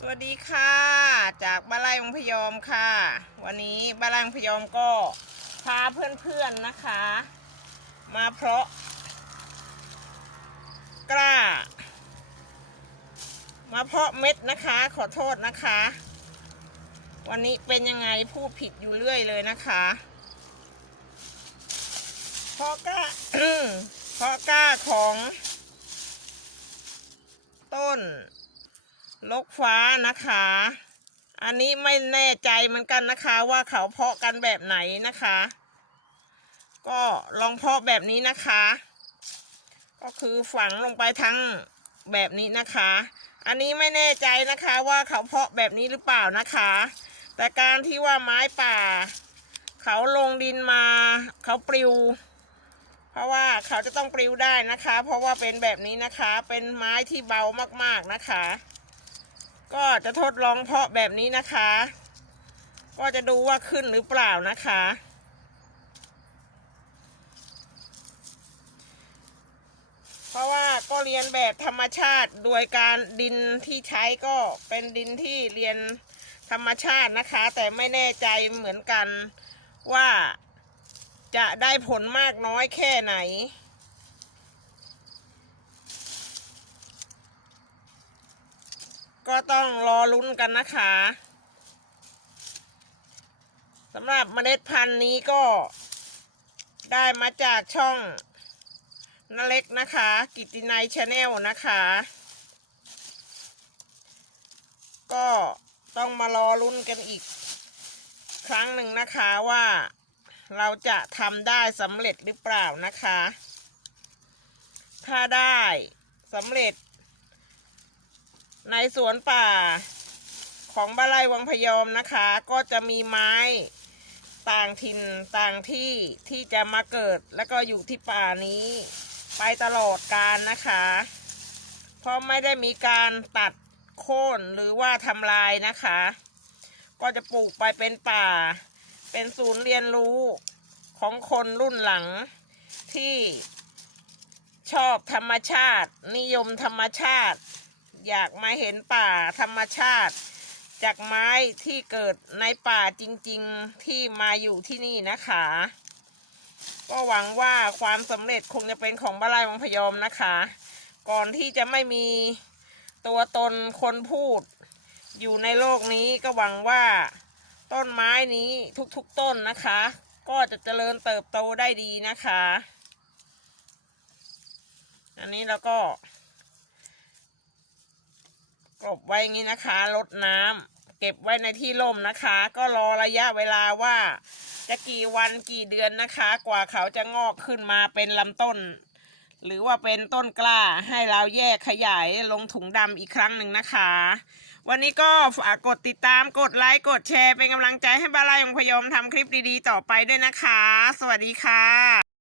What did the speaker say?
สวัสดีค่ะ จากบ้านไร่องพยอมค่ะ วันนี้บ้านไร่องพยอมก็พาเพื่อนๆนะคะ มาเพาะ กล้า มาเพาะเม็ดนะคะ ขอโทษนะคะ วันนี้เป็นยังไงพูดผิดอยู่เรื่อยเลยนะคะเพาะกล้าเพาะกล้าของ ต้น ลกฟ้านะคะ อันนี้ไม่แน่ใจเหมือนกันนะคะ ว่าเขาเพาะกันแบบไหนนะคะ ก็ลองเพาะแบบนี้นะคะ ก็คือฝังลงไปทั้งแบบนี้นะคะ อันนี้ไม่แน่ใจนะคะว่าเขาเพาะแบบนี้หรือเปล่านะคะ แต่การที่ว่าไม้ป่า เขาลงดินมา เขาปลิว เพราะว่าเขาจะต้องปลิวได้นะคะ เพราะว่าเป็นแบบนี้นะคะ เป็นไม้ที่เบามากๆนะคะ ก็จะทดลองเพาะแบบนี้นะคะ ก็จะดูว่าขึ้นหรือเปล่านะคะ เพราะว่าก็เรียนแบบธรรมชาติโดยการดินที่ใช้ก็เป็นดินที่เรียนธรรมชาตินะคะ แต่ไม่แน่ใจเหมือนกันว่าจะได้ผลมากน้อยแค่ไหน ก็ต้องรอลุ้นกันนะคะสำหรับเมล็ดพันธุ์นี้ก็ได้มาจากช่องนเล็กนะคะ กิตินายชาแนลนะคะ ก็ต้องมารอลุ้นกันอีกครั้งหนึ่งนะคะว่าเราจะทำได้สำเร็จหรือเปล่านะคะ ถ้าได้สำเร็จ ในสวนป่าของบ้านไร่วังพยอมนะคะ ก็จะมีไม้ต่างถิ่นต่างที่ที่จะมาเกิดแล้วก็อยู่ที่ป่านี้ ไปตลอดกาลนะคะ เพราะไม่ได้มีการตัดโค่นหรือว่าทำลายนะคะ ก็จะปลูกไปเป็นป่า เป็นศูนย์เรียนรู้ของคนรุ่นหลังที่ชอบธรรมชาติ นิยมธรรมชาติ อยากมาเห็นป่าธรรมชาติ จากไม้ที่เกิดในป่าจริงๆที่มาอยู่ที่นี่นะคะ ก็หวังว่าความสำเร็จคงจะเป็นของบ้านไร่วังพยอมนะคะ ก่อนที่จะไม่มีตัวตนคนพูด อยู่ในโลกนี้ก็หวังว่าต้นไม้นี้ทุกๆต้นนะคะ ก็จะเจริญเติบโตได้ดีนะคะ อันนี้เราก็ ลบไว้อย่างนี้นะคะลดน้ำเก็บไว้ในที่ร่มนะคะ ก็รอระยะเวลาว่า จะกี่วันกี่เดือนนะคะ กว่าเขาจะงอกขึ้นมาเป็นลำต้น หรือว่าเป็นต้นกล้าให้เราแยกขยายลงถุงดำอีกครั้งหนึ่งนะคะ วันนี้ก็ฝากกดติดตามกดไลค์กดแชร์เป็นกำลังใจให้บานไร่ยงพยอมทำคลิปดีๆ ต่อไปด้วยนะคะ สวัสดีค่ะ